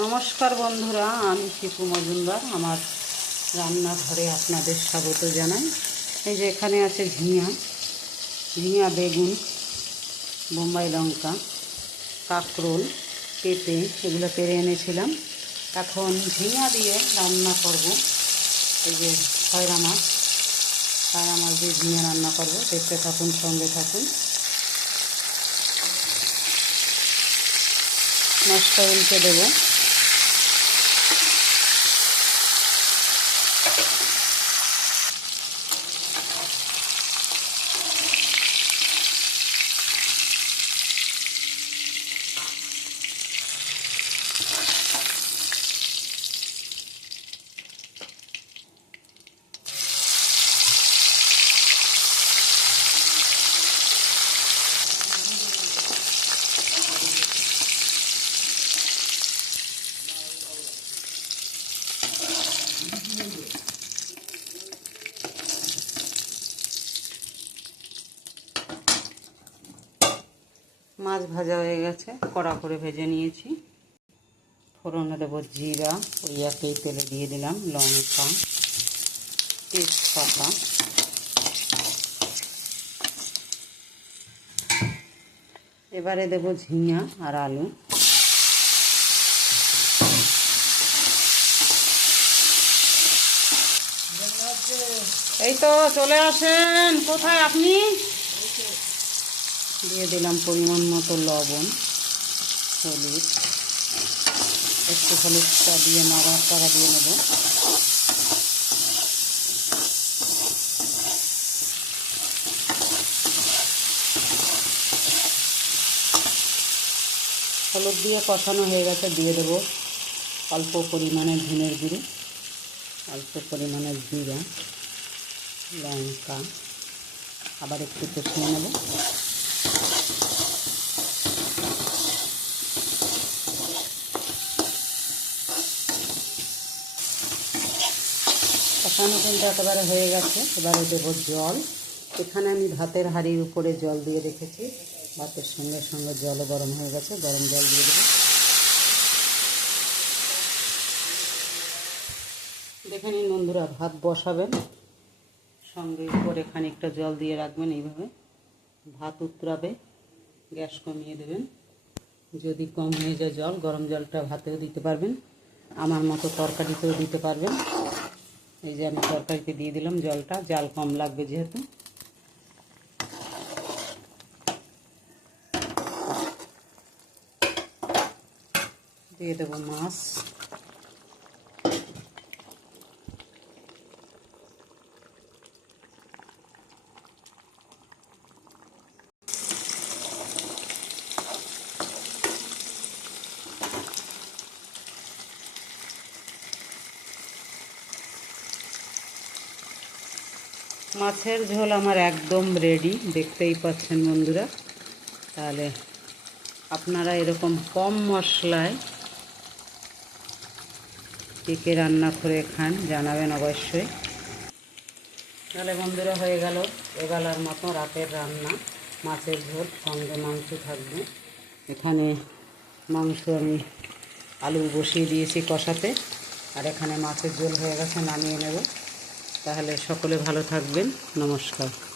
নমস্কার বন্ধুরা, আমি শিপু মজুমদার, আমার রান্নাঘরে আপনাদের স্বাগত জানাই। এই যে এখানে আছে ঝিঙা ঝিঙা বেগুন, বোম্বাই লঙ্কা, কাঁকরোল, পেঁপে, এগুলো পেরে এনেছিলাম। এখন ঝিঙা দিয়ে রান্না করব। এই যে খয়রা মাছ খয়রা মাছ দিয়ে ঝিঙা রান্না করব। দেখতে থাকুন, সঙ্গে থাকুন। মাছটা উল্টে দেবো। মাছ ভাজা হয়ে গেছে, কড়া করে ভেজে নিয়েছি। ফোড়নে দেবো জিরা ওই একই তেলে দিয়ে দিলাম লঙ্কা, তেজপাতা। এবারে দেবো ঝিঙা আর আলু। এই তো চলে আসেন। কোথায় আপনি? দিয়ে দিলাম পরিমাণ মতো লবণ, হলুদ। একটু হলুদটা দিয়ে নাড়াচাড়া দিয়ে নেব। হলুদ দিয়ে কষানো হয়ে গেছে, দিয়ে দেবো অল্প পরিমাণে ধনের গুঁড়ো, অল্প পরিমাণে জিরা, লঙ্কা। আবার একটু কষিয়ে নেব। কষানো কিন্তু একেবারে হয়ে গেছে। এবারে দেবো জল। এখানে আমি ভাতের হাঁড়ির উপরে জল দিয়ে রেখেছি। ভাতের সঙ্গে সঙ্গে জলও গরম হয়ে গেছে, গরম জল দিয়ে দেবো। দেখে নিন বন্ধুরা, ভাত বসাবেন। সঙ্গে উপরে খানিকটা জল দিয়ে রাখবেন এইভাবে। ভাত উতরাবে, গ্যাস কমিয়ে দেবেন। যদি কম হয়ে যায় জল, গরম জলটা ভাতেও দিতে পারবেন। আমার মতো তরকারিতেও দিতে পারবেন। এই যে আমি তরকারিতে দিয়ে দিলাম জলটা জাল কম লাগবে যেহেতু। দিয়ে দেবো মাছ। মাছের ঝোল আমার একদম রেডি দেখতেই পাচ্ছেন বন্ধুরা। তাহলে আপনারা এরকম কম মশলায় কে কে রান্না করে খান, জানাবেন অবশ্যই। তাহলে বন্ধুরা, হয়ে গেল এবেলার মতো রাতের রান্না। মাছের ঝোল, সঙ্গে মাংস থাকবে। এখানে মাংস আমি আলু বসিয়ে দিয়েছি কষাতে। আর এখানে মাছের ঝোল হয়ে গেছে, নামিয়ে নেব। তাহলে সকলে ভালো থাকবেন। নমস্কার।